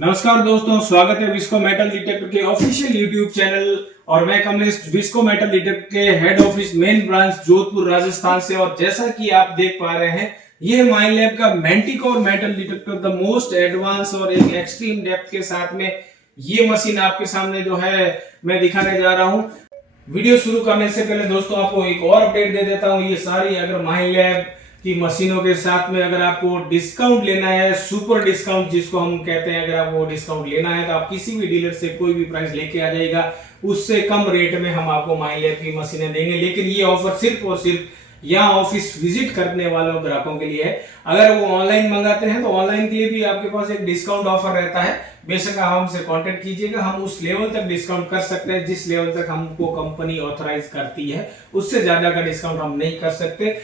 नमस्कार दोस्तों, स्वागत है विस्को मेटल डिटेक्टर के ऑफिशियल यूट्यूब चैनल। और मैं कमलेश विस्को मेटल डिटेक्टर के head office main branch Jodhpur Rajasthan से। और जैसा कि आप देख पा रहे हैं, ये माइनलैब का manticore metal detector the most advance और एक एक्सट्रीम डेप्थ के साथ में ये मशीन आपके सामने जो है मैं दिखाने जा रहा हूँ। वीडियो शुरू करने से पहले दोस्तों आपको एक और अपडेट दे देता हूँ। ये सारी अगर माइनलैब की मशीनों के साथ में अगर आपको डिस्काउंट लेना है, सुपर डिस्काउंट जिसको हम कहते हैं, अगर आपको डिस्काउंट लेना है तो आप किसी भी डीलर से कोई भी प्राइस लेके आ जाएगा, उससे कम रेट में हम आपको माइनलैब की मशीनें देंगे। लेकिन ये ऑफर सिर्फ और सिर्फ यहाँ ऑफिस विजिट करने वालों ग्राहकों के लिए है। अगर वो ऑनलाइन मंगाते हैं तो ऑनलाइन के लिए भी आपके पास एक डिस्काउंट ऑफर रहता है। बेशक आप हमसे कांटेक्ट कीजिएगा, हम उस लेवल तक डिस्काउंट कर सकते हैं जिस लेवल तक हमको कंपनी ऑथराइज करती है। उससे ज्यादा का डिस्काउंट हम नहीं कर सकते,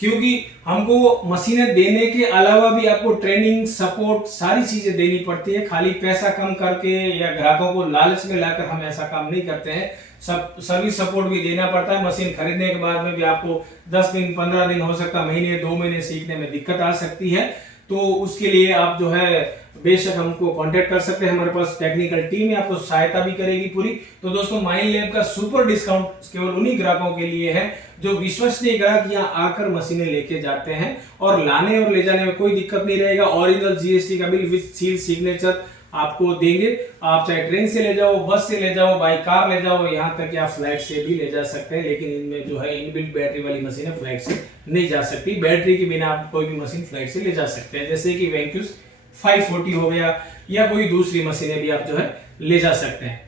क्योंकि हमको मशीनें देने के अलावा भी आपको ट्रेनिंग, सपोर्ट, सारी चीजें देनी पड़ती है। खाली पैसा कम करके या ग्राहकों को लालच में लाकर हम ऐसा काम नहीं करते हैं। सब सर्विस सपोर्ट भी देना पड़ता है। मशीन खरीदने के बाद में भी आपको 10 दिन, 15 दिन, हो सकता है महीने, 2 महीने सीखने में दिक्कत आ सकती है। तो उसके लिए आप जो है बेशक हमको कांटेक्ट कर सकते हैं। हमारे पास टेक्निकल टीम है, आपको सहायता भी करेगी पूरी। तो दोस्तों, माइनलैब का सुपर डिस्काउंट केवल उन्हीं ग्राहकों के लिए है जो विश्वसनीय ग्राहक यहाँ आकर मशीनें लेके जाते हैं। और लाने और ले जाने में कोई दिक्कत नहीं रहेगा। ओरिजिनल जीएसटी का बिल विद सील सिग्नेचर आपको देंगे। आप चाहे ट्रेन से ले जाओ, बस से ले जाओ, बाई कार ले जाओ, यहाँ तक कि आप फ्लाइट से भी ले जा सकते हैं। लेकिन इनमें जो है इनबिल्ट बैटरी वाली मशीन है, फ्लाइट से नहीं जा सकती। बैटरी के बिना आप कोई भी मशीन फ्लाइट से ले जा सकते हैं, जैसे कि वैंक्यूज 540 हो गया या कोई दूसरी मशीनें भी आप जो है ले जा सकते हैं।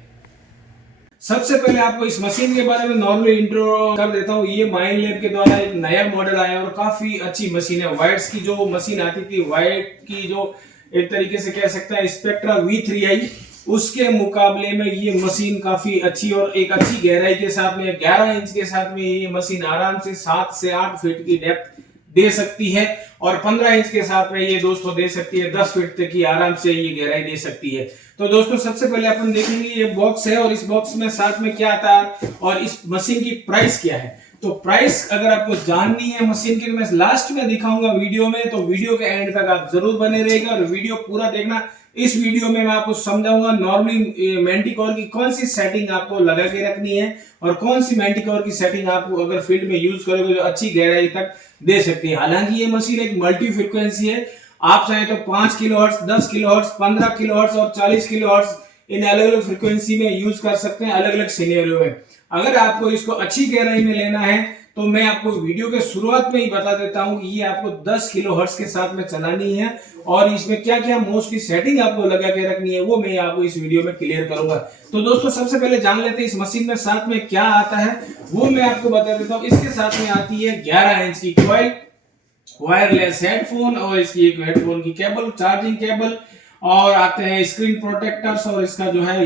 सबसे पहले आपको इस मशीन के बारे में नॉर्मली इंट्रो कर देता हूँ। ये माइनलैब के द्वारा एक नया मॉडल आया और काफी अच्छी मशीन है। वाइट्स की जो मशीन आती थी, वाइट की जो एक तरीके से कह सकता है स्पेक्ट्रा V3i, उसके मुकाबले में ये मशीन काफी अच्छी और एक अच्छी गहराई के साथ में 11 इंच के साथ में ये मशीन आराम से 7 से 8 फीट की डेप्थ दे सकती है। और 15 इंच के साथ में ये दोस्तों दे सकती है 10 फीट तक की आराम से ये गहराई दे सकती है। तो दोस्तों, सबसे पहले अपन देखेंगे ये बॉक्स है और इस बॉक्स में साथ में क्या आता है और इस मशीन की प्राइस क्या है। तो प्राइस अगर आपको जाननी है मशीन की, मैं लास्ट में दिखाऊंगा वीडियो में, तो वीडियो के एंड तक आप जरूर बने रहेगा और वीडियो पूरा देखना। इस वीडियो में मैं आपको समझाऊंगा नॉर्मली मैंटिकोर की कौन सी सेटिंग आपको लगा के रखनी है और कौन सी मैंटिकोर की सेटिंग आपको अगर फील्ड में यूज करोगे जो अच्छी गहराई तक दे सकती है। हालांकि ये मशीन एक मल्टी फ्रीक्वेंसी है। आप चाहे तो 5 किलोहर्ट्ज, 10 किलोहर्ट्ज, 15 किलोहर्ट्ज और 40 किलोहर्ट्ज इन अलग अलग फ्रीक्वेंसी में यूज कर सकते हैं अलग अलग सिनेरियो में। अगर आपको इसको अच्छी गहराई में लेना है तो मैं आपको वीडियो के शुरुआत में ही बता देता हूं कि ये आपको 10 किलोहर्ट्ज के साथ में चलानी है और इसमें क्या क्या मोस्टली सेटिंग आपको लगा के रखनी है वो मैं आपको इस वीडियो में क्लियर करूंगा। तो दोस्तों, सबसे पहले जान लेते हैं इस मशीन में साथ में क्या आता है, वो मैं आपको बता देता हूं। इसके साथ में आती है 11 इंच की कॉइल, वायरलेस हेडफोन और इसकी एक हेडफोन की केबल, चार्जिंग केबल, और आते हैं स्क्रीन प्रोटेक्टर्स और इसका जो है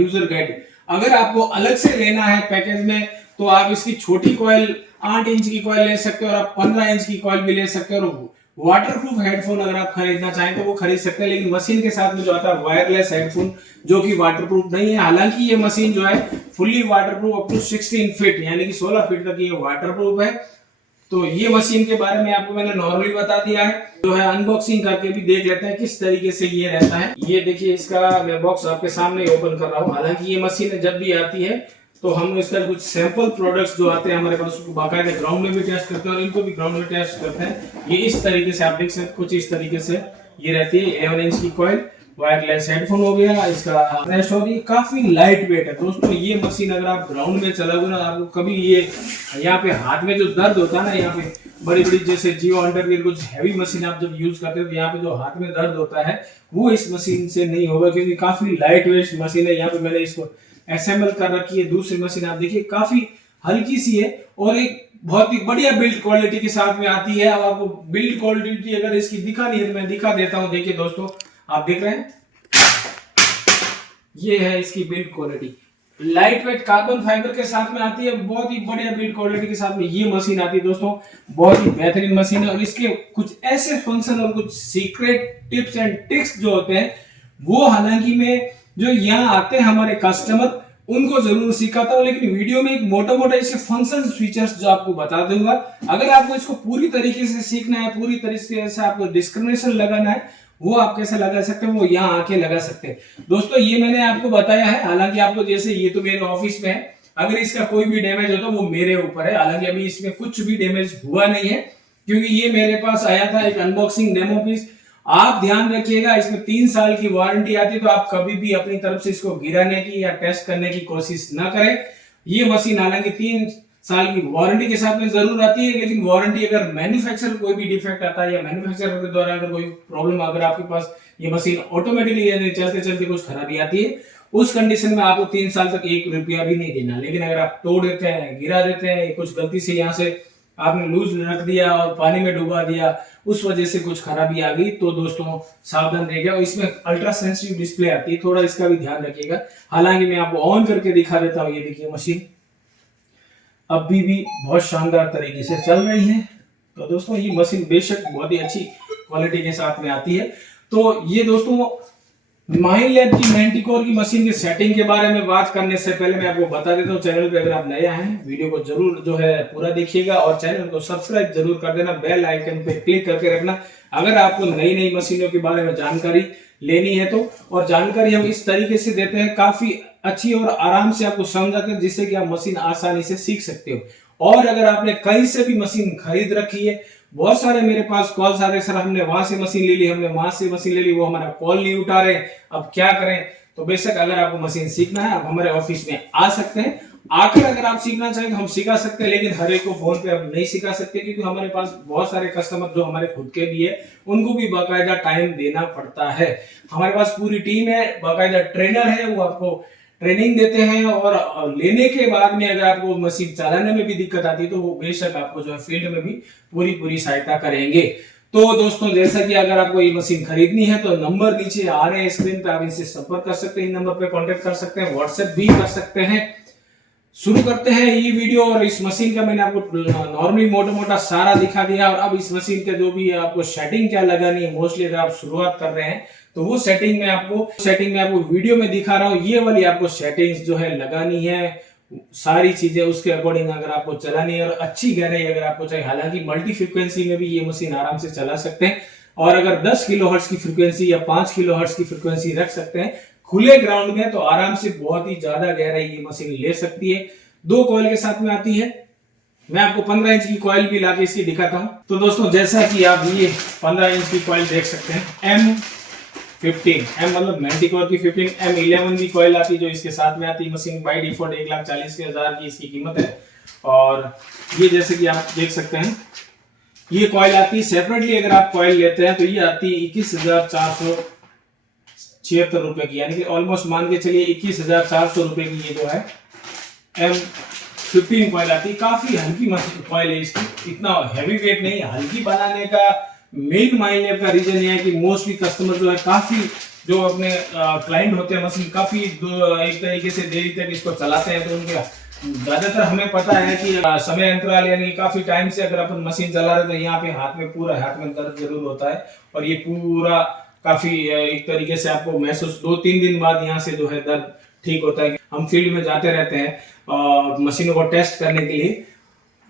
यूजर गाइड। अगर आपको अलग से लेना है पैकेज में तो आप इसकी छोटी कॉइल 8 इंच की कॉइल ले सकते हो और आप 15 इंच की कॉइल भी ले सकते हो। और वाटरप्रूफ हेडफोन अगर आप खरीदना चाहें तो वो खरीद सकते हैं। लेकिन मशीन के साथ में जो आता है वायरलेस हेडफोन, जो कि वाटरप्रूफ नहीं है। हालांकि ये मशीन जो है fully waterproof up to 16 feet यानी कि 16 फीट तक ये वाटरप्रूफ है। तो ये मशीन के बारे में आपको मैंने नॉर्मली बता दिया है। जो है अनबॉक्सिंग करके भी देख लेते हैं किस तरीके से ये रहता है। ये देखिए, इसका मैं बॉक्स आपके सामने ओपन कर रहा हूँ। हालांकि ये मशीन जब भी आती है तो हम इसका कुछ सैंपल प्रोडक्ट्स जो आते हैं हमारे पास उसको बाकायदे ग्राउंड में भी टेस्ट करते हैं और इनको भी ग्राउंड में टेस्ट करते हैं। ये इस तरीके से आप देख सकते हैं, कुछ इस तरीके से ये रहती है। 11 इंच की कॉइल, वायरलेस हेडफोन हो गया, इसका रेस्ट हो गई, काफी लाइट वेट है दोस्तों। ये मशीन अगर आप ग्राउंड में चलाओगे ना, आपको कभी ये यहाँ पे हाथ में जो दर्द होता है ना, यहाँ पे बड़ी बड़ी जैसे जियो अंडर की कुछ हैवी मशीन आप जब यूज करते हो तो यहाँ पे जो हाथ में दर्द होता है वो इस मशीन से नहीं होगा, क्योंकि काफी लाइट वेट मशीन है। यहाँ पे मैंने इसको असेंबल कर रखी है। दूसरी मशीन आप देखिए काफी हल्की सी है और एक बहुत ही बढ़िया बिल्ड क्वालिटी के साथ में आती है। अब आपको बिल्ड क्वालिटी अगर इसकी दिखानी है तो मैं दिखा देता हूं। देखिए दोस्तों, आप देख रहे हैं, ये है इसकी build quality. Light weight carbon fibre के साथ में आती है। बहुत ही बढ़िया बिल्ड क्वालिटी के साथ में ये मशीन आती है दोस्तों। बहुत ही बेहतरीन मशीन है और इसके कुछ ऐसे फंक्शन और कुछ सीक्रेट टिप्स एंड ट्रिक्स जो होते हैं वो हालांकि में जो यहाँ आते हैं हमारे कस्टमर उनको जरूर सिखाता हूँ। लेकिन वीडियो में एक मोटा मोटा इसके फंक्शन फीचर्स जो आपको बता दूंगा। अगर आपको इसको पूरी तरीके से सीखना है, पूरी तरीके से आपको डिस्क्रिमिनेशन लगाना है, वो आप कैसे लगा सकते हैं, वो यहाँ आके लगा सकते हैं। दोस्तों ये मैंने आपको बताया है, हालांकि आपको जैसे ये तो मेरे ऑफिस में है, अगर इसका कोई भी डैमेज हो तो वो मेरे ऊपर है। हालांकि अभी इसमें कुछ भी डैमेज हुआ नहीं है, क्योंकि ये मेरे पास आया था एक अनबॉक्सिंग डेमो पीस। आप ध्यान रखिएगा, इसमें 3 साल की वारंटी आती है, तो आप कभी भी अपनी तरफ से इसको गिराने की या टेस्ट करने की कोशिश ना करें। ये मशीन हालांकि 3 साल की वारंटी के साथ में जरूर आती है, लेकिन वारंटी अगर मैन्युफैक्चरर कोई भी डिफेक्ट आता है या मैन्युफैक्चरर के द्वारा अगर कोई प्रॉब्लम, अगर आपके पास ये मशीन ऑटोमेटिकली चलते चलते कुछ खराबी आती है, उस कंडीशन में आपको 3 साल तक 1 रुपया भी नहीं देना। लेकिन अगर आप तोड़ देते हैं, गिरा देते हैं, कुछ गलती से यहाँ से आपने लूज रख दिया और पानी में डुबा दिया, उस वजह से कुछ खराबी आ गई, तो दोस्तों सावधान रहिएगा। इसमें अल्ट्रा सेंसिटिव डिस्प्ले आती है, थोड़ा इसका भी ध्यान रखिएगा। हालांकि मैं आपको ऑन करके दिखा देता हूँ, ये देखिए मशीन अभी भी बहुत शानदार तरीके से चल रही है। तो दोस्तों ये मशीन बेशक बहुत ही अच्छी क्वालिटी के साथ में आती है। तो ये दोस्तों माइनलैब की मैंटिकोर की मशीन की सेटिंग के बारे में बात करने से पहले मैं आपको बता देता हूँ, चैनल पे अगर आप नए हैं वीडियो को जरूर जो है पूरा देखिएगा और चैनल को सब्सक्राइब जरूर कर देना, बेल आइकन पे क्लिक करके रखना अगर आपको नई नई मशीनों के बारे में जानकारी लेनी है तो। और जानकारी हम इस तरीके से देते हैं, काफी अच्छी और आराम से आपको समझाते हैं, जिससे कि आप मशीन आसानी से सीख सकते हो। और अगर आपने कहीं से भी मशीन खरीद रखी है, बहुत सारे मेरे पास कॉल्स आ रहे, सर हमने वहां से मशीन ले ली, हमने वहां से मशीन ले ली, वो हमारा कॉल नहीं उठा रहे, अब क्या करें। तो बेशक अगर आपको मशीन सीखना है, आप हमारे ऑफिस में आ सकते हैं। आखिर अगर आप सीखना चाहें तो हम सिखा सकते हैं, लेकिन हर एक को फोन पे अब नहीं सिखा सकते, क्योंकि हमारे पास बहुत सारे कस्टमर जो हमारे खुद के भी है, उनको भी बाकायदा टाइम देना पड़ता है। हमारे पास पूरी टीम है, बाकायदा ट्रेनर है, वो आपको ट्रेनिंग देते हैं, और लेने के बाद में अगर आपको मशीन चलाने में भी दिक्कत आती है तो वो बेशक आपको जो है फील्ड में भी पूरी सहायता करेंगे। तो दोस्तों जैसा कि अगर आपको ये मशीन खरीदनी है तो नंबर नीचे आ रहे हैं स्क्रीन पे, आप इनसे संपर्क कर सकते हैं, इन नंबर पे कांटेक्ट कर सकते हैं, व्हाट्सएप भी कर सकते हैं। शुरू करते हैं ये वीडियो। और इस मशीन का मैंने आपको नॉर्मली मोटा सारा दिखा दिया, और अब इस मशीन के जो भी आपको सेटिंग क्या लगानी है, मोस्टली अगर आप शुरुआत कर रहे हैं तो वो सेटिंग में आपको वीडियो में दिखा रहा हूँ। ये वाली आपको सेटिंग्स जो है लगानी है, सारी चीजें उसके अकॉर्डिंग अगर आपको चलानी है, और अच्छी गहराई अगर आपको चाहिए। हालांकि मल्टी फ्रीक्वेंसी में भी ये मशीन आराम से चला सकते हैं, और अगर 10 किलोहर्ट्ज की फ्रीक्वेंसी या 5 किलोहर्ट्ज की फ्रीक्वेंसी रख सकते हैं खुले ग्राउंड में, तो आराम से बहुत ही ज्यादा गहराई ये मशीन ले सकती है। 2 कॉइल के साथ में आती है। मैं आपको 15 इंच की कॉइल भी लाके इसकी दिखाता हूं। तो दोस्तों जैसा कि आप ये 15 इंच की कॉइल देख सकते हैं, M15 M मतलब मैंटिकोर की 15, M11 भी कॉइल आती है जो इसके साथ में आती है। मशीन बाय डिफॉल्ट 1,40,000 की इसकी कीमत है। और ये जैसे कि आप देख सकते हैं ये कॉइल आती है सेपरेटली। अगर आप कॉइल लेते हैं तो ये आती है 21,476 रुपए की, यानी कि ऑलमोस्ट मान के चलिए 21,400 रुपए की ये जो है M15 कॉइल आती है। काफी हल्की कॉइल है इसकी, इतना हैवी वेट नहीं। हल्की बनाने का मेन मायने का रीजन ये है कि मोस्टली कस्टमर जो है, काफी जो अपने क्लाइंट होते हैं, मशीन काफी एक तरीके से देरी तक इसको चलाते हैं, तो उनके ज्यादातर हमें पता है कि समय अंतराल यानी काफी टाइम से अगर अपन मशीन चला रहे तो यहाँ पे हाथ में दर्द जरूर होता है, और ये पूरा काफी एक तरीके से आपको महसूस 2-3 दिन बाद यहाँ से जो है दर्द ठीक होता है। हम फील्ड में जाते रहते हैं मशीनों को टेस्ट करने के लिए।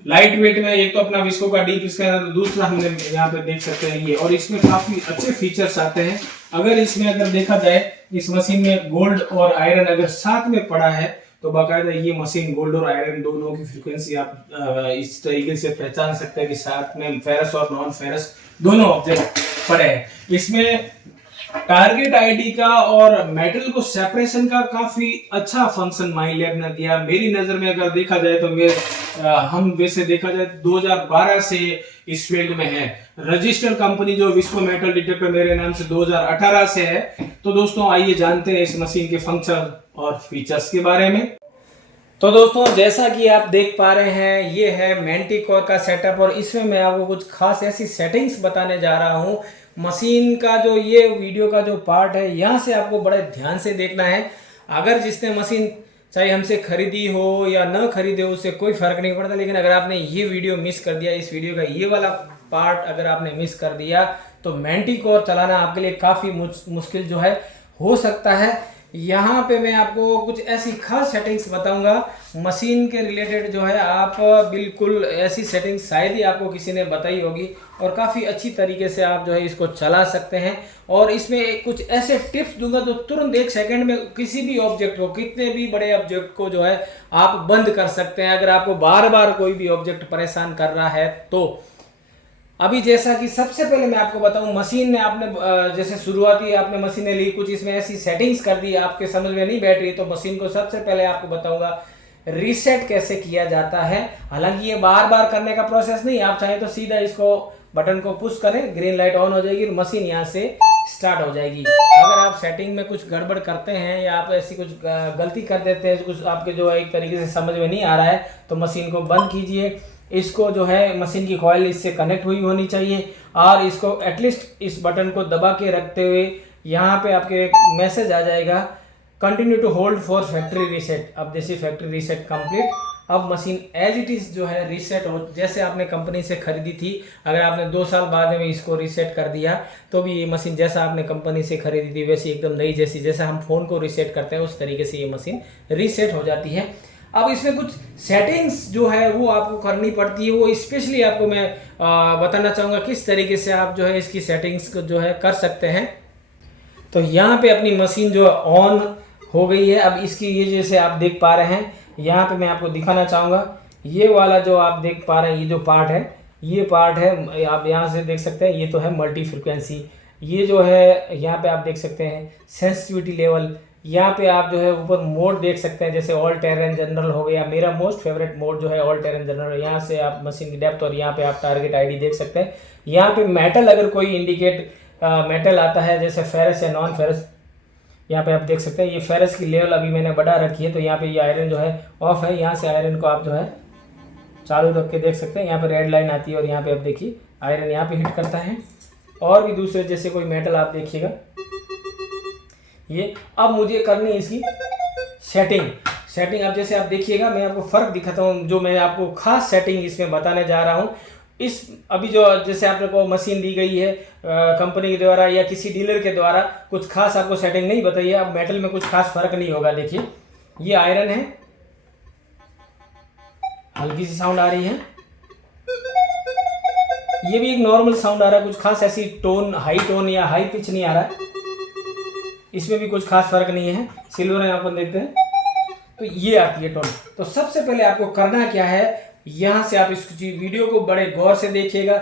लाइट वेट में एक तो अपना विस्को का डीप स्कैनर, दूसरा हमने यहाँ पे देख सकते हैं ये, और इसमें काफी अच्छे फीचर्स आते हैं। अगर देखा जाए इस मशीन में गोल्ड और आयरन अगर साथ में पड़ा है तो बाकायदा ये मशीन गोल्ड और आयरन दोनों की फ्रीक्वेंसी आप इस तरीके से पहचान सकते हैं कि साथ में फेरस और नॉन फेरस दोनों ऑब्जेक्ट पड़े हैं। इसमें टारगेट आईडी का और मेटल को सेपरेशन का काफी अच्छा फंक्शन माइनलैब ने दिया। मेरी नजर में अगर देखा जाए तो हम वैसे देखा जाए 2012 से इस फील्ड में है। रजिस्टर्ड कंपनी जो विस्को मेटल डिटेक्टर मेरे नाम से 2018 से है। तो दोस्तों आइए जानते हैं इस मशीन के फंक्शन और फीचर्स के बारे में। तो दोस्तों जैसा कि आप देख पा रहे हैं ये है मैंटिकोर का सेटअप, और इसमें मैं आपको कुछ खास ऐसी सेटिंग्स बताने जा रहा हूँ। मशीन का जो ये वीडियो का जो पार्ट है यहाँ से आपको बड़े ध्यान से देखना है। अगर जिसने मशीन चाहे हमसे खरीदी हो या न खरीदे हो उससे कोई फर्क नहीं पड़ता, लेकिन अगर आपने ये वीडियो मिस कर दिया, इस वीडियो का ये वाला पार्ट अगर आपने मिस कर दिया तो मैंटिकोर चलाना आपके लिए काफ़ी मुश्किल जो है हो सकता है। यहाँ पे मैं आपको कुछ ऐसी खास सेटिंग्स बताऊंगा मशीन के रिलेटेड जो है, आप बिल्कुल ऐसी सेटिंग्स शायद ही आपको किसी ने बताई होगी और काफ़ी अच्छी तरीके से आप जो है इसको चला सकते हैं। और इसमें कुछ ऐसे टिप्स दूंगा जो तुरंत 1 सेकंड में किसी भी ऑब्जेक्ट को, कितने भी बड़े ऑब्जेक्ट को जो है आप बंद कर सकते हैं, अगर आपको बार बार कोई भी ऑब्जेक्ट परेशान कर रहा है तो। अभी जैसा कि सबसे पहले मैं आपको बताऊं, मशीन ने आपने जैसे शुरुआती आपने मशीनें ली, कुछ इसमें ऐसी सेटिंग्स कर दी आपके समझ में नहीं बैठ रही, तो मशीन को सबसे पहले आपको बताऊंगा रीसेट कैसे किया जाता है। हालांकि ये बार बार करने का प्रोसेस नहीं, आप चाहें तो सीधा इसको बटन को पुश करें, ग्रीन लाइट ऑन हो जाएगी और मशीन यहाँ से स्टार्ट हो जाएगी। अगर आप सेटिंग में कुछ गड़बड़ करते हैं या आप ऐसी कुछ गलती कर देते हैं, कुछ आपके जो है एक तरीके से समझ में नहीं आ रहा है, तो मशीन को बंद कीजिए। इसको जो है मशीन की कॉइल इससे कनेक्ट हुई होनी चाहिए और इसको एटलीस्ट इस बटन को दबा के रखते हुए यहाँ पे आपके एक मैसेज आ जाएगा, continue to hold for factory reset. अब जैसे फैक्ट्री रीसेट कंप्लीट, अब मशीन एज इट इज जो है रीसेट हो, जैसे आपने कंपनी से खरीदी थी, अगर आपने 2 साल बाद में इसको रीसेट कर दिया तो भी ये मशीन जैसा आपने कंपनी से खरीदी थी वैसी एकदम नई जैसी, जैसा हम फ़ोन को रीसेट करते हैं उस तरीके से ये मशीन रीसेट हो जाती है। अब इसमें कुछ सेटिंग्स जो है वो आपको करनी पड़ती है, वो स्पेशली आपको मैं बताना चाहूँगा किस तरीके से आप जो है इसकी सेटिंग्स को जो है कर सकते हैं। तो यहाँ पे अपनी मशीन जो ऑन हो गई है। अब इसकी ये जैसे आप देख पा रहे हैं, यहाँ पे मैं आपको दिखाना चाहूँगा, ये वाला जो आप देख पा रहे हैं, ये जो पार्ट है, ये पार्ट है, आप यहाँ से देख सकते हैं, ये तो है मल्टी फ्रिक्वेंसी। ये जो है यहाँ पे आप देख सकते हैं सेंसिटिविटी लेवल। यहाँ पे आप जो है ऊपर मोड देख सकते हैं, जैसे ऑल टेरेन जनरल हो गया, मेरा मोस्ट फेवरेट मोड जो है ऑल टेरेन जनरल। यहाँ से आप मशीन की डेप्थ और यहाँ पे आप टारगेट आईडी देख सकते हैं। यहाँ पे मेटल अगर कोई इंडिकेट मेटल आता है जैसे फेरस या नॉन फेरस, यहाँ पे आप देख सकते हैं। ये फेरस की लेवल अभी मैंने बढ़ा रखी है, तो यहाँ पे ये आयरन जो है ऑफ है। यहाँ से आयरन को आप जो है चालू रख के देख सकते हैं, यहाँ पे रेड लाइन आती है और यहाँ पे आप देखिए आयरन यहाँ पे हिट करता है। और भी दूसरे जैसे कोई मेटल आप देखिएगा ये। अब मुझे करनी है इसकी सेटिंग। अब जैसे आप देखिएगा, मैं आपको फ़र्क दिखाता हूँ, जो मैं आपको खास सेटिंग इसमें बताने जा रहा हूँ। इस अभी जो जैसे आपने को मशीन दी गई है कंपनी के द्वारा या किसी डीलर के द्वारा, कुछ खास आपको सेटिंग नहीं बताई है। अब मेटल में कुछ खास फर्क नहीं होगा। देखिए ये आयरन है, हल्की सी साउंड आ रही है, ये भी एक नॉर्मल साउंड आ रहा है, कुछ खास ऐसी टोन, हाई टोन या हाई पिच नहीं आ रहा है, इसमें भी कुछ खास फर्क नहीं है। सिल्वर यहाँ पर देखते हैं तो ये आती है टोन। तो सबसे पहले आपको करना क्या है, यहाँ से आप इस वीडियो को बड़े गौर से देखिएगा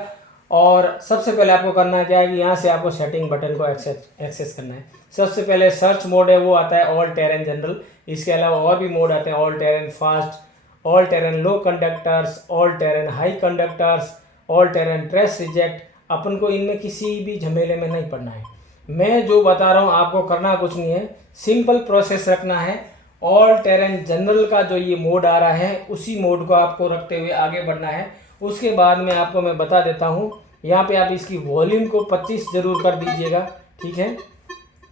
और सबसे पहले आपको करना क्या है कि यहाँ से आपको सेटिंग बटन को एक्सेस करना है। सबसे पहले सर्च मोड है, वो आता है ऑल टेरेन जनरल। इसके अलावा और भी मोड आते हैं, all terrain fast, all terrain low conductors, all terrain high conductors, all terrain trace reject. अपन को इनमें किसी भी झमेले में नहीं पड़ना है। मैं जो बता रहा हूँ आपको करना कुछ नहीं है, सिंपल प्रोसेस रखना है। ऑल टेरेन जनरल का जो ये मोड आ रहा है उसी मोड को आपको रखते हुए आगे बढ़ना है। उसके बाद में आपको मैं बता देता हूँ, यहाँ पे आप इसकी वॉल्यूम को 25 जरूर कर दीजिएगा, ठीक है।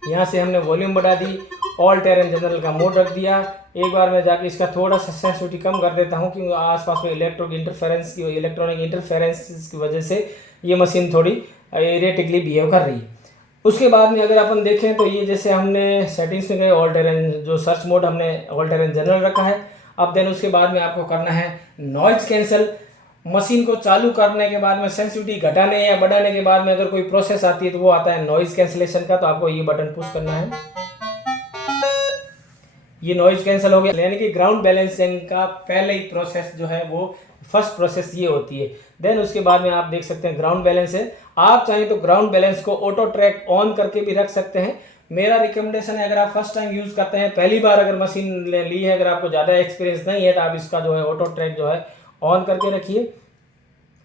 यहाँ से हमने वॉल्यूम बढ़ा दी, ऑल टेरेन जनरल का मोड रख दिया। एक बार मैं जाके इसका थोड़ा सा सेंसिटिविटी कम कर देता हूँ, क्योंकि आसपास में इलेक्ट्रॉनिक इंटरफेरेंस की वजह से ये मशीन थोड़ी इरेटिकली बिहेव कर रही है। उसके बाद में अगर अपन देखें तो ये जैसे हमने सेटिंग्स में गए, ऑल टेरेन जो सर्च मोड हमने ऑल टेरेन जनरल रखा है। अब देन उसके बाद में आपको करना है नॉइज कैंसिल। मशीन को चालू करने के बाद में सेंसिटिविटी घटाने या बढ़ाने के बाद में अगर कोई प्रोसेस आती है तो वो आता है नॉइज कैंसिलेशन का। तो आपको ये बटन पुश करना है, ये नॉइज कैंसिल हो गया। यानी कि ग्राउंड बैलेंसिंग का पहले ही प्रोसेस जो है वो फर्स्ट प्रोसेस ये होती है। देन उसके बाद में आप देख सकते हैं ग्राउंड बैलेंस है। आप चाहें तो ग्राउंड बैलेंस को ऑटो ट्रैक ऑन करके भी रख सकते हैं। मेरा रिकमेंडेशन है, अगर आप फर्स्ट टाइम यूज़ करते हैं, पहली बार अगर मशीन ली है, अगर आपको ज़्यादा एक्सपीरियंस नहीं है, तो आप इसका जो है ऑटो ट्रैक जो है ऑन करके रखिए।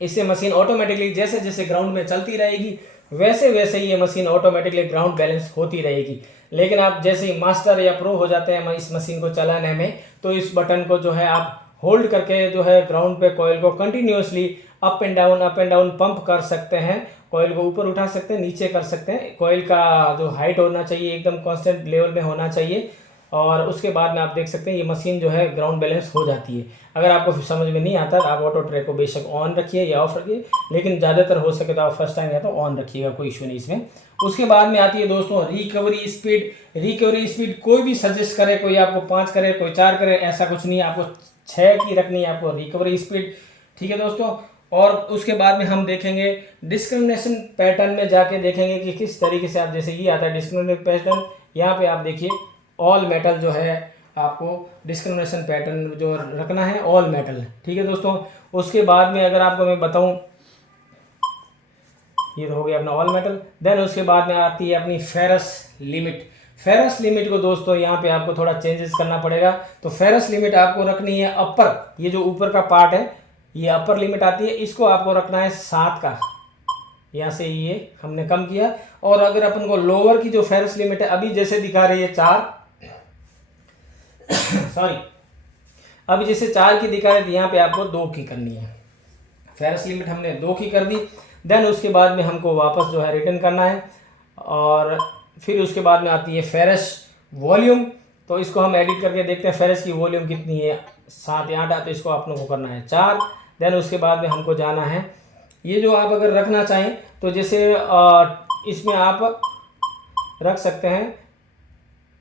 इससे मशीन ऑटोमेटिकली जैसे जैसे ग्राउंड में चलती रहेगी वैसे वैसे ये मशीन ऑटोमेटिकली ग्राउंड बैलेंस होती रहेगी। लेकिन आप जैसे ही मास्टर या प्रो हो जाते हैं इस मशीन को चलाने में, तो इस बटन को जो है आप होल्ड करके जो है ग्राउंड पे कॉइल को continuously up and down pump कर सकते हैं। कॉइल को ऊपर उठा सकते हैं, नीचे कर सकते हैं। कॉइल का जो हाइट होना चाहिए एकदम कांस्टेंट लेवल में होना चाहिए। और उसके बाद में आप देख सकते हैं ये मशीन जो है ग्राउंड बैलेंस हो जाती है। अगर आपको समझ में नहीं आता तो आप ऑटो ट्रैक को बेशक ऑन रखिए या ऑफ रखिए, लेकिन ज़्यादातर हो सके तो आप फर्स्ट टाइम या तो ऑन रखिएगा, कोई इशू नहीं इसमें। उसके बाद में आती है दोस्तों रिकवरी स्पीड। रिकवरी स्पीड कोई भी सजेस्ट करे, कोई आपको 5 करे, कोई 4 करे, ऐसा कुछ नहीं है, आपको 6 की रखनी है आपको रिकवरी स्पीड, ठीक है दोस्तों। और उसके बाद में हम देखेंगे डिस्क्रिमिनेशन पैटर्न में जाके देखेंगे कि किस तरीके से आप, जैसे ये आता है डिस्क्रिमिनेशन पैटर्न, यहाँ पे आप देखिए ऑल मेटल जो है आपको डिस्क्रिमिनेशन पैटर्न जो रखना है ऑल मेटल, ठीक है दोस्तों। उसके बाद में अगर आपको मैं बताऊं, ये तो हो गया अपना ऑल मेटल। देन उसके बाद में आती है अपनी फेरस लिमिट। फेरस लिमिट को दोस्तों यहाँ पे आपको थोड़ा चेंजेस करना पड़ेगा। तो फेरस लिमिट आपको रखनी है अपर, ये जो ऊपर का पार्ट है ये अपर लिमिट आती है, इसको आपको रखना है 7 का, यहाँ से ये हमने कम किया। और अगर अपन को लोअर की जो फेरस लिमिट है अभी जैसे दिखा रही है 4 सॉरी अभी जैसे 4 की दिखा रही थी, यहाँ पे आपको 2 की करनी है। फेरस लिमिट हमने 2 की कर दी। देन उसके बाद में हमको वापस जो है रिटर्न करना है। और फिर उसके बाद में आती है फेरस वॉल्यूम। तो इसको हम एडिट करके देखते हैं फेरस की वॉल्यूम कितनी है, 7 या 8, तो इसको आप लोगों को करना है 4। देन उसके बाद में हमको जाना है, ये जो आप अगर रखना चाहें तो जैसे इसमें आप रख सकते हैं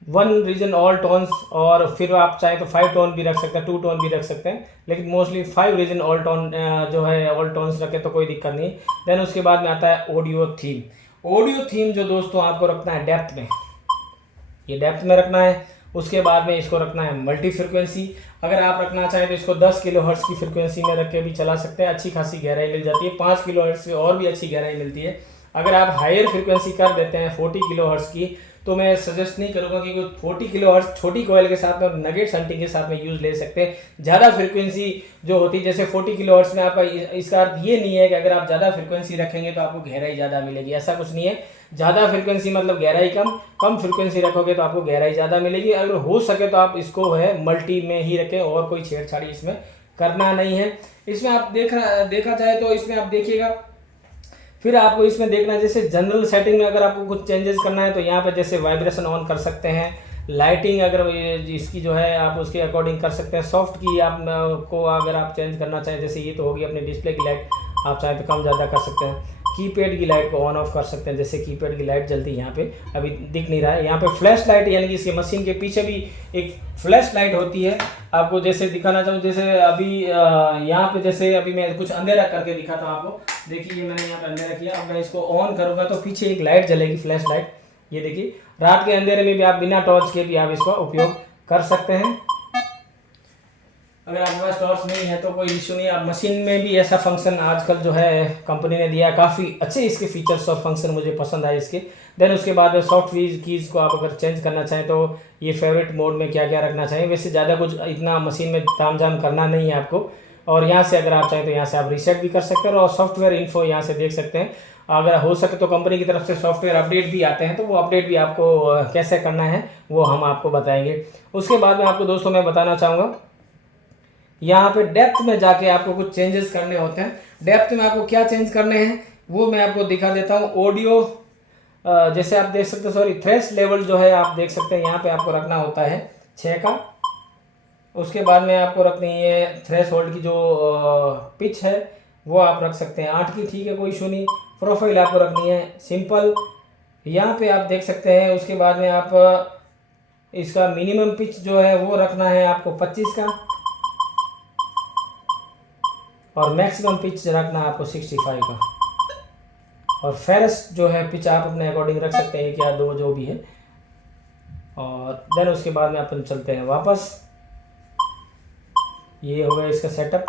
1 रीजन ऑल टोन्स, और फिर आप चाहें तो 5 टोन भी रख सकते हैं, 2 टोन भी रख सकते हैं, लेकिन मोस्टली 5 रीजन ऑल टोन जो है ऑल टोन्स रखे तो कोई दिक्कत नहीं। देन उसके बाद में आता है ऑडियो थीम। ऑडियो थीम जो दोस्तों आपको रखना है डेप्थ में, ये डेप्थ में रखना है। उसके बाद में इसको रखना है मल्टी फ्रिक्वेंसी। अगर आप रखना चाहें तो इसको 10 किलो हर्ट्ज की फ्रिक्वेंसी में रख के भी चला सकते हैं, अच्छी खासी गहराई मिल जाती है। 5 किलो हर्ट्ज से और भी अच्छी गहराई मिलती है। अगर आप हायर फ्रिक्वेंसी कर देते हैं 40 किलो हर्ट्ज की, तो मैं सजेस्ट नहीं करूंगा, क्योंकि 40 किलो हर्ट्ज छोटी कोयल के साथ में नगेट हंटिंग के साथ में यूज ले सकते हैं। ज़्यादा फ्रिक्वेंसी जो होती है जैसे 40 किलो हर्ट्ज में आपका, इसका अर्थ ये नहीं है कि अगर आप ज़्यादा फ्रिक्वेंसी रखेंगे तो आपको गहराई ज़्यादा मिलेगी, ऐसा कुछ नहीं है। ज़्यादा फ्रिक्वेंसी मतलब गहराई कम, कम फ्रिक्वेंसी रखोगे तो आपको गहराई ज़्यादा मिलेगी। अगर हो सके तो आप इसको है मल्टी में ही रखें, और कोई छेड़छाड़ी इसमें करना नहीं है। इसमें आप देखा जाए तो इसमें आप देखिएगा, फिर आपको इसमें देखना है जैसे जनरल सेटिंग में अगर आपको कुछ चेंजेस करना है तो यहाँ पे जैसे वाइब्रेशन ऑन कर सकते हैं। लाइटिंग अगर इसकी जो है आप उसके अकॉर्डिंग कर सकते हैं। सॉफ्ट की आप को अगर आप चेंज करना चाहें, जैसे ये तो होगी अपनी डिस्प्ले की लाइट, आप चाहें तो कम ज़्यादा कर सकते हैं। कीपैड की लाइट को ऑन ऑफ कर सकते हैं, जैसे कीपैड की लाइट जलती है, यहाँ पे अभी दिख नहीं रहा है। यहाँ पे फ्लैश लाइट, यानी कि इसके मशीन के पीछे भी एक फ्लैश लाइट होती है। आपको जैसे दिखाना चाहूँ, जैसे अभी यहाँ पे जैसे अभी मैं कुछ अंधेरा करके दिखाता हूँ आपको। देखिए मैंने यहाँ पे अंधेरा किया, अब मैं इसको ऑन करूँगा तो पीछे एक लाइट जलेगी, फ्लैश लाइट। ये देखिए रात के अंधेरे में भी आप बिना टॉर्च के भी आप इसका उपयोग कर सकते हैं। अगर आपके पास टॉर्च नहीं है तो कोई इशू नहीं है। आप मशीन में भी ऐसा फंक्शन आजकल जो है कंपनी ने दिया है, काफ़ी अच्छे इसके फीचर्स और फंक्शन मुझे पसंद आए इसके। देन उसके बाद सॉफ्ट कीज़ को आप अगर चेंज करना चाहें तो ये फेवरेट मोड में क्या क्या रखना चाहिए। वैसे ज़्यादा कुछ इतना मशीन में तामझाम करना नहीं है आपको। और यहाँ से अगर आप चाहें तो यहाँ से आप रीसेट भी कर सकते हैं, और सॉफ्टवेयर इन्फो यहाँ से देख सकते हैं। अगर हो सके तो कंपनी की तरफ से सॉफ्टवेयर अपडेट भी आते हैं, तो वो अपडेट भी आपको कैसे करना है वो हम आपको बताएंगे। उसके बाद में आपको दोस्तों मैं बताना चाहूँगा, यहाँ पे डेप्थ में जाके आपको कुछ चेंजेस करने होते हैं। डेप्थ में आपको क्या चेंज करने हैं वो मैं आपको दिखा देता हूँ। ऑडियो जैसे आप देख सकते हैं, सॉरी थ्रेश लेवल जो है आप देख सकते हैं, यहाँ पे आपको रखना होता है 6 का। उसके बाद में आपको रखनी है थ्रेश होल्ड की जो पिच है वो आप रख सकते हैं 8 की, ठीक है, कोई इशू नहीं। प्रोफाइल आपको रखनी है सिंपल, यहाँ पे आप देख सकते हैं। उसके बाद में आप इसका मिनिमम पिच जो है वो रखना है आपको 25 का, और मैक्सिमम पिच रखना है आपको 65 का। और फेरस जो है पिच आप अपने अकॉर्डिंग रख सकते हैं, 1 या 2 जो भी है। और देन उसके बाद में अपन चलते हैं वापस। ये हो गया इसका सेटअप।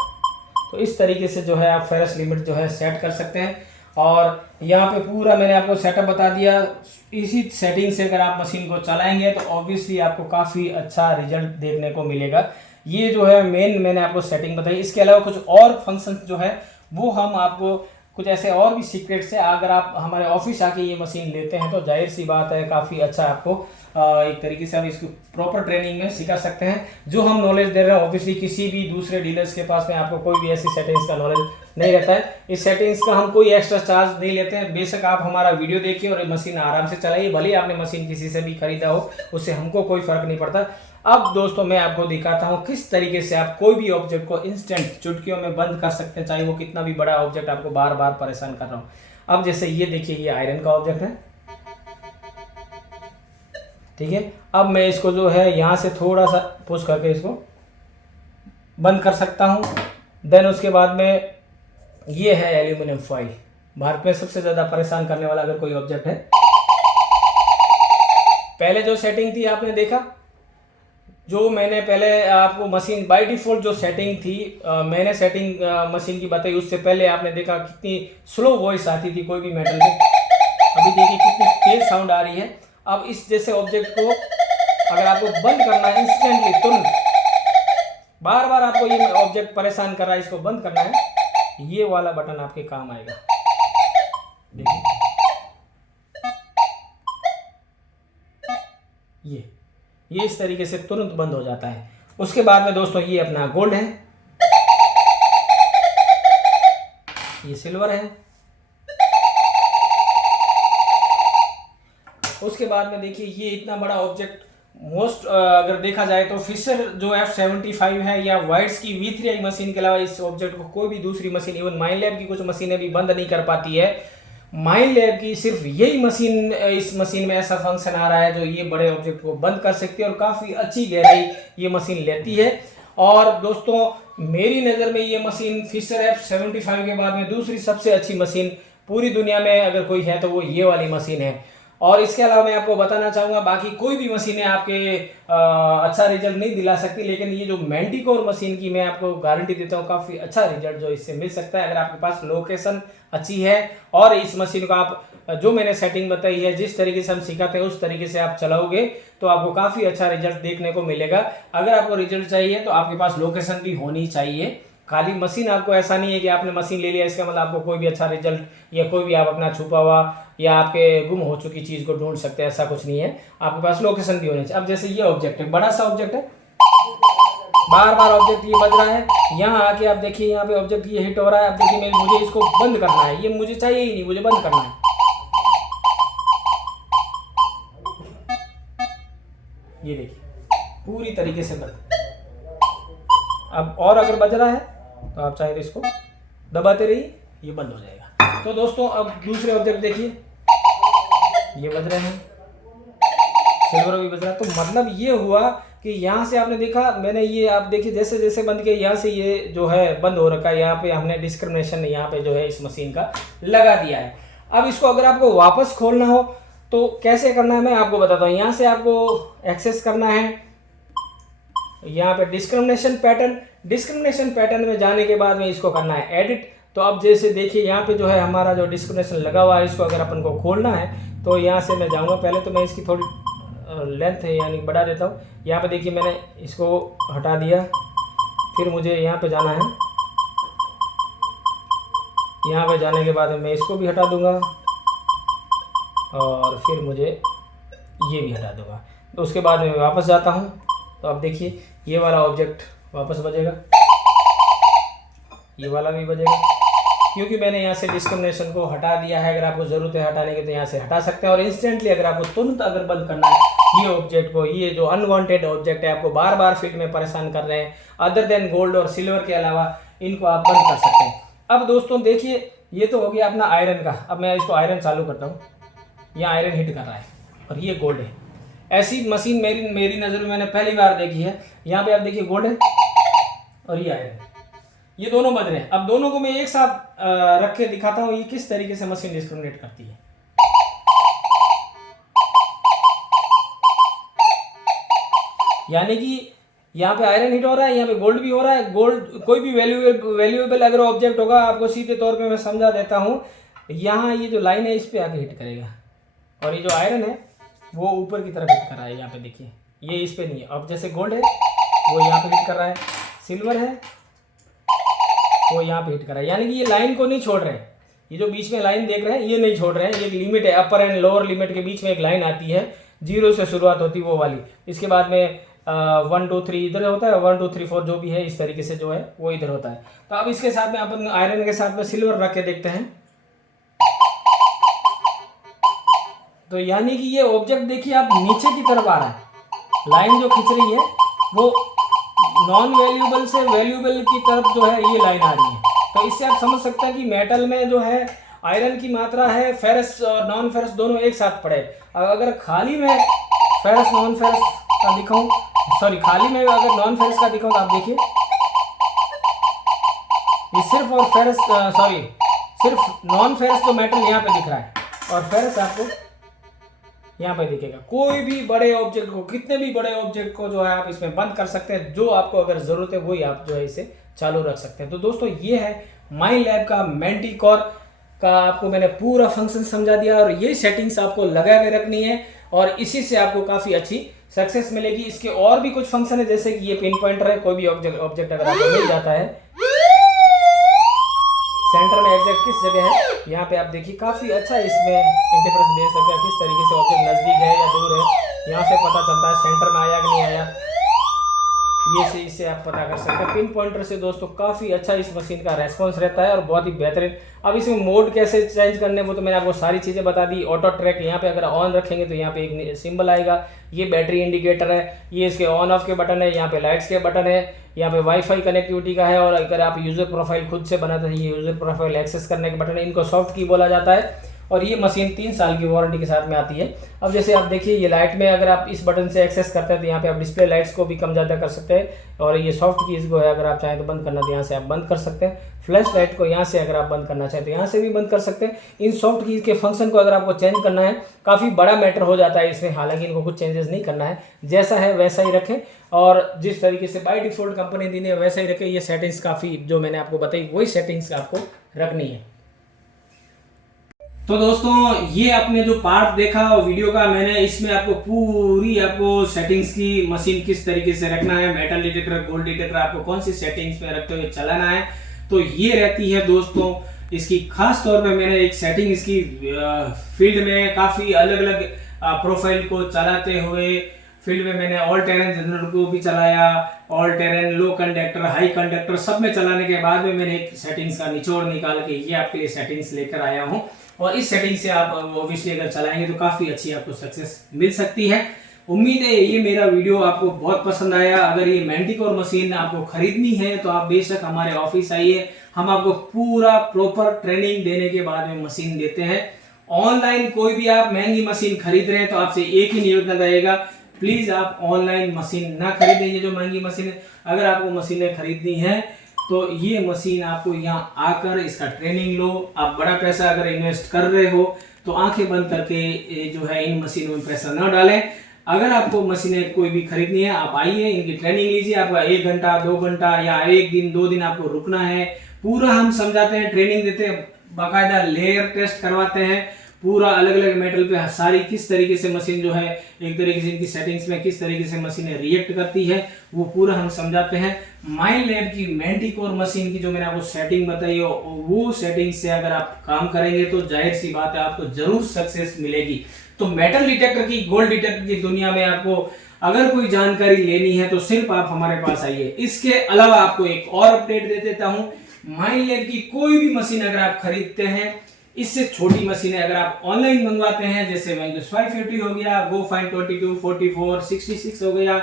तो इस तरीके से जो है आप फेरस लिमिट जो है सेट कर सकते हैं। और यहाँ पे पूरा मैंने आपको सेटअप बता दिया। इसी सेटिंग से अगर आप मशीन को चलाएंगे तो ऑब्वियसली आपको काफ़ी अच्छा रिजल्ट देखने को मिलेगा। ये जो है मेन मैंने आपको सेटिंग बताई। इसके अलावा कुछ और फंक्शन जो है वो हम आपको कुछ ऐसे और भी सीक्रेट्स है। अगर आप हमारे ऑफिस आके ये मशीन लेते हैं तो जाहिर सी बात है काफ़ी अच्छा आपको एक तरीके से आप इसको प्रॉपर ट्रेनिंग में सिखा सकते हैं। जो हम नॉलेज दे रहे हैं ऑब्वियसली किसी भी दूसरे डीलर्स के पास में आपको कोई भी ऐसी सेटिंग्स का नॉलेज नहीं रहता है। इस सेटिंग्स का हम कोई एक्स्ट्रा चार्ज नहीं लेते हैं। बेशक आप हमारा वीडियो देखिए और मशीन आराम से चलाइए, भले ही आपने मशीन किसी से भी खरीदा हो, उससे हमको कोई फर्क नहीं पड़ता। अब दोस्तों मैं आपको दिखाता हूँ किस तरीके से आप कोई भी ऑब्जेक्ट को इंस्टेंट चुटकियों में बंद कर सकते हैं, चाहे वो कितना भी बड़ा ऑब्जेक्ट आपको बार बार परेशान कर रहा हो। अब जैसे ये देखिए, ये आयरन का ऑब्जेक्ट है, ठीक है। अब मैं इसको जो है यहाँ से थोड़ा सा पुश करके इसको बंद कर सकता हूँ। देन उसके बाद में ये है एल्यूमिनियम फॉइल, भारत में सबसे ज़्यादा परेशान करने वाला अगर कोई ऑब्जेक्ट है। पहले जो सेटिंग थी आपने देखा, जो मैंने पहले आपको मशीन बाय डिफ़ॉल्ट जो सेटिंग थी मैंने सेटिंग मशीन की बताई, उससे पहले आपने देखा कितनी स्लो वॉइस आती थी कोई भी मेटल में। अभी देखिए कितनी तेज साउंड आ रही है। अब इस जैसे ऑब्जेक्ट को अगर आपको बंद करना है इंस्टेंटली, तुरंत, बार बार आपको ये ऑब्जेक्ट परेशान कर रहा है, इसको बंद करना है, ये वाला बटन आपके काम आएगा। देखिए ये इस तरीके से तुरंत बंद हो जाता है। उसके बाद में दोस्तों ये अपना गोल्ड है, ये सिल्वर है। उसके बाद में देखिए ये इतना बड़ा ऑब्जेक्ट मोस्ट अगर देखा जाए तो फिशर जो F75 है या वाइट्स की V3i मशीन के अलावा इस ऑब्जेक्ट को कोई भी दूसरी मशीन, इवन माइनलैब की कुछ मशीनें भी बंद नहीं कर पाती है। माइनलैब की सिर्फ यही मशीन, इस मशीन में ऐसा फंक्शन आ रहा है जो ये बड़े ऑब्जेक्ट को बंद कर सकती है और काफ़ी अच्छी गहराई ये मशीन लेती है। और दोस्तों मेरी नज़र में ये मशीन फिशर F75 के बाद में दूसरी सबसे अच्छी मशीन पूरी दुनिया में अगर कोई है तो वो ये वाली मशीन है। और इसके अलावा मैं आपको बताना चाहूँगा बाकी कोई भी मशीनें आपके अच्छा रिजल्ट नहीं दिला सकती, लेकिन ये जो मैंटिकोर मशीन की मैं आपको गारंटी देता हूँ काफ़ी अच्छा रिजल्ट जो इससे मिल सकता है अगर आपके पास लोकेशन अच्छी है। और इस मशीन को आप जो मैंने सेटिंग बताई है, जिस तरीके से हम सिखाते हैं उस तरीके से आप चलाओगे तो आपको काफ़ी अच्छा रिजल्ट देखने को मिलेगा। अगर आपको रिजल्ट चाहिए तो आपके पास लोकेशन भी होनी चाहिए। खाली मशीन आपको ऐसा नहीं है कि आपने मशीन ले लिया इसका मतलब आपको कोई भी अच्छा रिजल्ट या कोई भी आप अपना छुपा हुआ या आपके गुम हो चुकी चीज़ को ढूंढ सकते हैं, ऐसा कुछ नहीं है। आपके पास लोकेशन भी होनी चाहिए। अब जैसे ये ऑब्जेक्ट है, बड़ा सा ऑब्जेक्ट है, बार बार ऑब्जेक्ट ये बज रहा है, यहाँ आके आप देखिए यहाँ पे ऑब्जेक्ट ये हिट हो रहा है। अब देखिए मुझे इसको बंद करना है, ये मुझे चाहिए ही नहीं, मुझे बंद करना है। ये देखिए पूरी तरीके से बंद। अब और अगर बज रहा है तो आप चाहे तो इसको दबाते रहिए, ये बंद हो जाएगा। तो दोस्तों अब दूसरे ऑब्जेक्ट देखिए, ये बज रहे हैं, सिल्वर भी बज रहा है। तो मतलब ये हुआ कि यहाँ से आपने देखा, मैंने ये आप देखिए जैसे जैसे बंद किया यहाँ से ये जो है बंद हो रखा है। यहाँ पे हमने डिस्क्रिमिनेशन यहाँ पे जो है इस मशीन का लगा दिया है। अब इसको अगर आपको वापस खोलना हो तो कैसे करना है मैं आपको बताता हूँ। यहाँ से आपको एक्सेस करना है, यहाँ पे डिस्क्रिमिनेशन पैटर्न में जाने के बाद में इसको करना है एडिट। तो अब जैसे देखिए यहाँ पे जो है हमारा जो डिस्क्रिमिनेशन लगा हुआ है, इसको अगर अपन को खोलना है तो यहाँ से मैं जाऊँगा। पहले तो मैं इसकी थोड़ी लेंथ है यानी बढ़ा देता हूँ। यहाँ पे देखिए मैंने इसको हटा दिया, फिर मुझे यहाँ पे जाना है। यहाँ पे जाने के बाद मैं इसको भी हटा दूँगा और फिर मुझे ये भी हटा दूँगा। तो उसके बाद मैं वापस जाता हूँ। तो अब देखिए ये वाला ऑब्जेक्ट वापस बजेगा, ये वाला भी बजेगा, क्योंकि मैंने यहाँ से डिस्क्रिमिनेशन को हटा दिया है। अगर आपको ज़रूरत है हटाने की तो यहाँ से हटा सकते हैं। और इंस्टेंटली अगर आपको तुरंत अगर बंद करना है ये ऑब्जेक्ट को, ये जो अनवांटेड ऑब्जेक्ट है आपको बार बार फील्ड में परेशान कर रहे हैं, अदर देन गोल्ड और सिल्वर के अलावा, इनको आप बंद कर सकते हैं। अब दोस्तों देखिए ये तो हो गया अपना आयरन का। अब मैं इसको आयरन चालू करता हूँ, यहाँ आयरन हिट कर रहा है और ये गोल्ड है। ऐसी मशीन मेरी नज़र में मैंने पहली बार देखी है। यहाँ पे आप देखिए गोल्ड है और ये आयरन, ये दोनों बज रहे हैं। अब दोनों को मैं एक साथ रख के दिखाता हूँ ये किस तरीके से मशीन डिस्क्रिमिनेट करती है। यानी कि यहाँ पे आयरन हिट हो रहा है, यहाँ पे गोल्ड भी हो रहा है। गोल्ड कोई भी वैल्यूएबल अगर ऑब्जेक्ट होगा, आपको सीधे तौर पे मैं समझा देता हूँ। यहाँ ये जो लाइन है इस पे आके हिट करेगा और ये जो आयरन है वो ऊपर की तरफ हिट कर रहा है। यहाँ पे देखिए ये इस पे नहीं है। अब जैसे गोल्ड है वो यहाँ पे हिट कर रहा है, सिल्वर है वो यहाँ पे हिट कर रहा है, यानी कि ये लाइन को नहीं छोड़ रहे। ये जो बीच में लाइन देख रहे हैं ये नहीं छोड़ रहे हैं, ये एक लिमिट है, अपर एंड लोअर लिमिट के बीच में एक लाइन आती है, 0 से शुरुआत होती है वो वाली। इसके बाद में 1 2 3 इधर होता है, 1 2 3 4 जो भी है इस तरीके से जो है वो इधर होता है। तो अब इसके साथ में अपन आयरन के साथ में सिल्वर रख के देखते हैं। तो यानी कि ये ऑब्जेक्ट देखिए आप नीचे की तरफ आ रहा है, लाइन जो खींच रही है वो नॉन वैल्यूएबल से वैल्यूएबल की तरफ जो है ये लाइन आ रही है। तो इससे आप समझ सकते हैं कि मेटल में जो है आयरन की मात्रा है, फेरस और नॉन फेरस दोनों एक साथ पड़े। अगर खाली में फेरस नॉन फेरस का दिखाऊं, सॉरी खाली में अगर नॉन फेरस का दिखाऊं तो आप देखिए ये सिर्फ और फेरस सॉरी सिर्फ नॉन फेरस जो मेटल यहाँ पे दिख रहा है और फेरस आपको यहाँ पे दिखेगा। कोई भी बड़े ऑब्जेक्ट को, कितने भी बड़े ऑब्जेक्ट को जो है आप इसमें बंद कर सकते हैं, जो आपको अगर जरूरत है वही आप जो है इसे चालू रख सकते हैं। तो दोस्तों ये है माइंड का मैंटिकोर का आपको मैंने पूरा फंक्शन समझा दिया और ये सेटिंग्स आपको लगा के रखनी है और इसी से आपको काफ़ी अच्छी सक्सेस मिलेगी। इसके और भी कुछ फंक्शन है, जैसे कि ये पिन पॉइंटर है, कोई भी ऑब्जेक्ट अगर आपको मिल जाता है सेंटर में एग्जैक्ट किस जगह है, यहाँ पे आप देखिए काफ़ी अच्छा इसमें इंटरफेरेंस दे सकते हैं, किस तरीके से ऑब्जेक्ट नज़दीक है या दूर है, यहाँ से पता चलता है सेंटर में आया कि नहीं आया, ये से इससे आप पता कर सकते हैं। पिन पॉइंटर से दोस्तों काफ़ी अच्छा इस मशीन का रेस्पॉन्स रहता है और बहुत ही बेहतरीन। अब इसमें मोड कैसे चेंज करने वो तो मैंने आपको सारी चीज़ें बता दी। ऑटो ट्रैक यहाँ पे अगर ऑन रखेंगे तो यहाँ पे एक सिंबल आएगा, ये बैटरी इंडिकेटर है, ये इसके ऑन ऑफ के बटन है, यहाँ पे लाइट्स के बटन है, यहाँ पे वाईफाई कनेक्टिविटी का है और अगर आप यूज़र प्रोफाइल खुद से बनाते हैं ये यूज़र प्रोफाइल एक्सेस करने के बटन है, इनको सॉफ्ट की बोला जाता है। और ये मशीन 3 साल की वारंटी के साथ में आती है। अब जैसे आप देखिए ये लाइट में अगर आप इस बटन से एक्सेस करते हैं तो यहाँ पे आप डिस्प्ले लाइट्स को भी कम ज़्यादा कर सकते हैं और ये सॉफ्ट कीज को है अगर आप चाहें तो बंद करना तो यहाँ से आप बंद कर सकते हैं। फ्लैश लाइट को यहाँ से अगर आप बंद करना चाहें तो यहाँ से भी बंद कर सकते हैं। इन सॉफ्ट कीज के फंक्शन को अगर आपको चेंज करना है काफ़ी बड़ा मैटर हो जाता है इसमें, हालांकि इनको कुछ चेंजेस नहीं करना है, जैसा है वैसा ही रखें और जिस तरीके से बाय डिफॉल्ट कंपनी दी है वैसा ही रखें। ये सेटिंग्स काफ़ी जो मैंने आपको बताई वही सेटिंग्स आपको रखनी है। तो दोस्तों ये आपने जो पार्ट देखा वीडियो का, मैंने इसमें आपको पूरी आपको सेटिंग्स की मशीन किस तरीके से रखना है, मेटल डिटेक्टर, गोल्ड डिटेक्टर आपको कौन सी सेटिंग्स में रखते हुए चलाना है, तो ये रहती है दोस्तों इसकी खास तौर पे। मैंने एक सेटिंग इसकी फील्ड में काफ़ी अलग अलग प्रोफाइल को चलाते हुए फील्ड में मैंने ऑल टेरेन जनरल को भी चलाया, ऑल टेरेन, लो कंडक्टर, हाई कंडक्टर सब में चलाने के बाद में मैंने एक सेटिंग्स का निचोड़ निकाल के ये आपके लिए सेटिंग्स लेकर आया हूँ और इस सेटिंग से आप ऑब्वियसली अगर चलाएंगे तो काफ़ी अच्छी आपको सक्सेस मिल सकती है। उम्मीद है ये मेरा वीडियो आपको बहुत पसंद आया। अगर ये मैंटिकोर मशीन आपको खरीदनी है तो आप बेशक हमारे ऑफिस आइए, हम आपको पूरा प्रॉपर ट्रेनिंग देने के बाद में मशीन देते हैं। ऑनलाइन कोई भी आप महंगी मशीन खरीद रहे हैं तो आपसे एक ही निवेदन रहेगा, प्लीज आप ऑनलाइन मशीन ना खरीदें ये जो महंगी मशीन है। अगर आपको मशीनें खरीदनी है तो ये मशीन आपको यहाँ आकर इसका ट्रेनिंग लो। आप बड़ा पैसा अगर इन्वेस्ट कर रहे हो तो आंखें बंद करके जो है इन मशीनों में पैसा न डालें। अगर आपको मशीनें कोई भी खरीदनी है आप आइए, इनकी ट्रेनिंग लीजिए। आपका 1 घंटा 2 घंटा या 1 दिन 2 दिन आपको रुकना है, पूरा हम समझाते हैं, ट्रेनिंग देते हैं, बाकायदा लेयर टेस्ट करवाते हैं, पूरा अलग अलग मेटल पे सारी किस तरीके से मशीन जो है एक तरीके से इनकी सेटिंग्स में किस तरीके से मशीनें रिएक्ट करती है वो पूरा हम समझाते हैं। माइंड लैब की मैंटिकोर मशीन की जो मैंने आपको सेटिंग बताई हो वो सेटिंग से अगर आप काम करेंगे तो जाहिर सी बात है आपको जरूर सक्सेस मिलेगी। तो मेटल डिटेक्टर की, गोल्ड डिटेक्टर की दुनिया में आपको अगर कोई जानकारी लेनी है तो सिर्फ आप हमारे पास आइए। इसके अलावा आपको एक और अपडेट दे देता हूं, माइंड लैब की कोई भी मशीन अगर आप खरीदते हैं, इससे छोटी मशीनें अगर आप ऑनलाइन मंगवाते हैं, जैसे Windows 550 हो गया, GoFind 22, 44, 66 हो गया,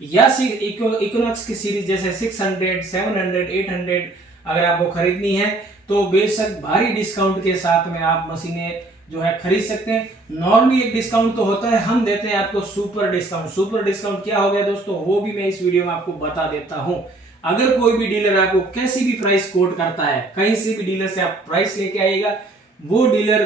या इक्विनॉक्स की सीरीज जैसे 600, 700, 800 अगर आपको खरीदनी है तो बेशक भारी डिस्काउंट के साथ में आप मशीनें जो है खरीद सकते हैं। नॉर्मली एक डिस्काउंट तो होता है, हम देते हैं आपको सुपर डिस्काउंट। सुपर डिस्काउंट क्या हो गया दोस्तों, वो भी मैं इस वीडियो में आपको बता देता हूं। अगर कोई भी डीलर आपको कैसी भी प्राइस कोट करता है, कहीं से भी डीलर से आप प्राइस लेके आइएगा, वो डीलर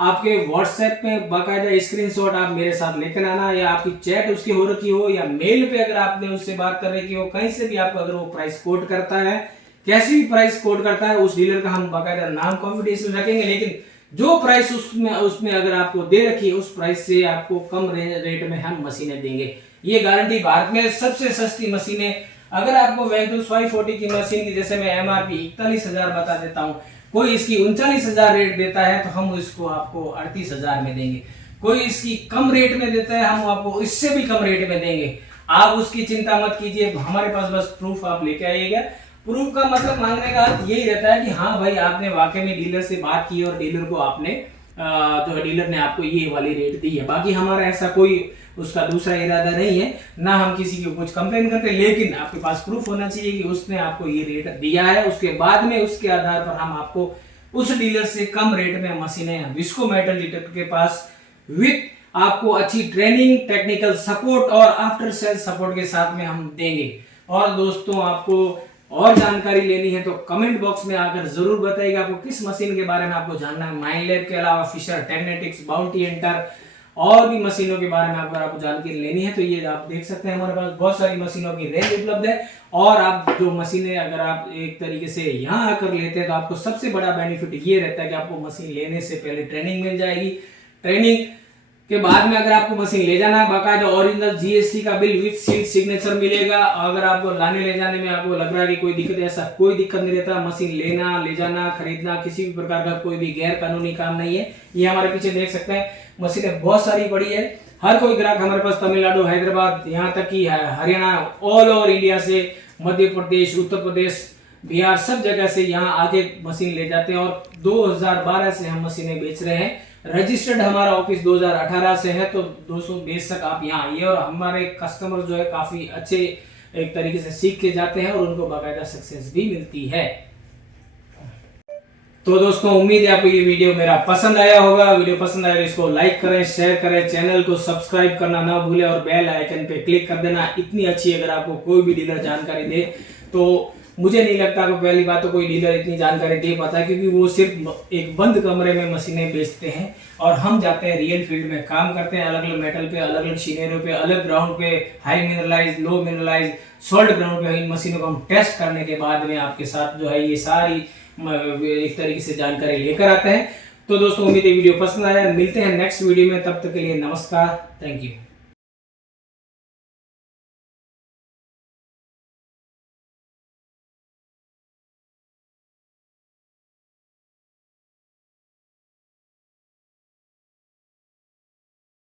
आपके व्हाट्सएप पे बाकायदा स्क्रीनशॉट आप मेरे साथ लेकर आना, या आपकी चैट उसकी हो रखी हो या मेल पे अगर आपने उससे बात कर रखी हो, कहीं से भी आपको अगर वो प्राइस कोट करता है, कैसी भी प्राइस कोट करता है, उस डीलर का हम बाकायदा नाम कॉन्फिडेंशियल रखेंगे, लेकिन जो प्राइस उसमें अगर आपको दे रखी है उस प्राइस से आपको कम रेट में हम मशीनें देंगे। ये गारंटी। भारत में सबसे सस्ती मशीनें अगर आपको Windows 540 की मशीन की जैसे मैं MRP 41,000 बता देता हूँ, कोई इसकी 39,000 रेट देता है तो हम इसको आपको 38,000 में देंगे। कोई इसकी कम रेट में देता है, हम आपको इससे भी कम रेट में देंगे। आप उसकी चिंता मत कीजिए, हमारे पास बस प्रूफ आप लेके आइएगा। प्रूफ का मतलब मांगने का अर्थ यही रहता है कि हाँ भाई आपने वाकई में डीलर से बात की और डीलर को आपने जो है डीलर ने आपको ये वाली रेट दी है। बाकी हमारा ऐसा कोई उसका दूसरा इरादा नहीं है, ना हम किसी को कुछ कंप्लेन करते, लेकिन आपके पास प्रूफ होना चाहिए कि उसने आपको ये रेट दिया है। उसके बाद में उसके आधार पर हम आपको उस डीलर से कम रेट में मशीनें विस्को मेटल डिटेक्टर के पास विथ आपको अच्छी ट्रेनिंग, टेक्निकल सपोर्ट और आफ्टर सेल सपोर्ट के साथ में हम देंगे। और दोस्तों आपको और जानकारी लेनी है तो कमेंट बॉक्स में आकर जरूर बताइएगा आपको किस मशीन के बारे में आपको जानना है। माइनलैब के अलावा फिशर टेक्नेटिक्स, बाउंटी एंटर और भी मशीनों के बारे में अगर आपको जानकारी लेनी है तो ये आप देख सकते हैं, हमारे पास बहुत सारी मशीनों की रेंज उपलब्ध है। और आप जो मशीनें अगर आप एक तरीके से यहाँ आकर लेते हैं तो आपको सबसे बड़ा बेनिफिट ये रहता है कि आपको मशीन लेने से पहले ट्रेनिंग मिल जाएगी। ट्रेनिंग के बाद में अगर आपको मशीन ले जाना है, बाकायदा ओरिजिनल जीएसटी का बिल विथ सील सिग्नेचर मिलेगा। अगर आपको लाने ले जाने में आपको लग रहा है कि कोई दिक्कत, ऐसा कोई दिक्कत नहीं रहता। मशीन लेना, ले जाना, खरीदना किसी भी प्रकार का कोई भी गैर कानूनी काम नहीं है। ये हमारे पीछे देख सकते हैं, मशीनें बहुत सारी पड़ी है। हर कोई ग्राहक हमारे पास तमिलनाडु, हैदराबाद, यहाँ तक कि हरियाणा, ऑल ओवर इंडिया से, मध्य प्रदेश, उत्तर प्रदेश, बिहार, सब जगह से यहाँ आके मशीन ले जाते हैं। और 2012 से हम मशीनें बेच रहे हैं। रजिस्टर्ड हमारा ऑफिस 2018 से है, तो 200 बेशक आप यहाँ आइए। और हमारे कस्टमर जो है काफी अच्छे एक तरीके से सीख के जाते हैं और उनको बाकायदा सक्सेस भी मिलती है। तो दोस्तों उम्मीद है आपको ये वीडियो मेरा पसंद आया होगा। वीडियो पसंद आया तो इसको लाइक करें, शेयर करें, चैनल को सब्सक्राइब करना ना भूलें और बेल आइकन पे क्लिक कर देना। इतनी अच्छी अगर आपको कोई भी डीलर जानकारी दे तो मुझे नहीं लगता कि पहली बात तो कोई डीलर इतनी जानकारी दे पाता है, क्योंकि वो सिर्फ एक बंद कमरे में मशीनें बेचते हैं और हम जाते हैं रियल फील्ड में काम करते हैं। अलग अलग मेटल पे, अलग अलग शीनेरों पे, अलग ग्राउंड पे, हाई मिनरलाइज, लो मिनरलाइज, सॉल्ट ग्राउंड पे इन मशीनों को हम टेस्ट करने के बाद में आपके साथ जो है ये सारी एक तरीके से जानकारी लेकर आते हैं। तो दोस्तों उम्मीद है वीडियो पसंद आया। मिलते हैं नेक्स्ट वीडियो में, तब तक के लिए नमस्कार, थैंक यू।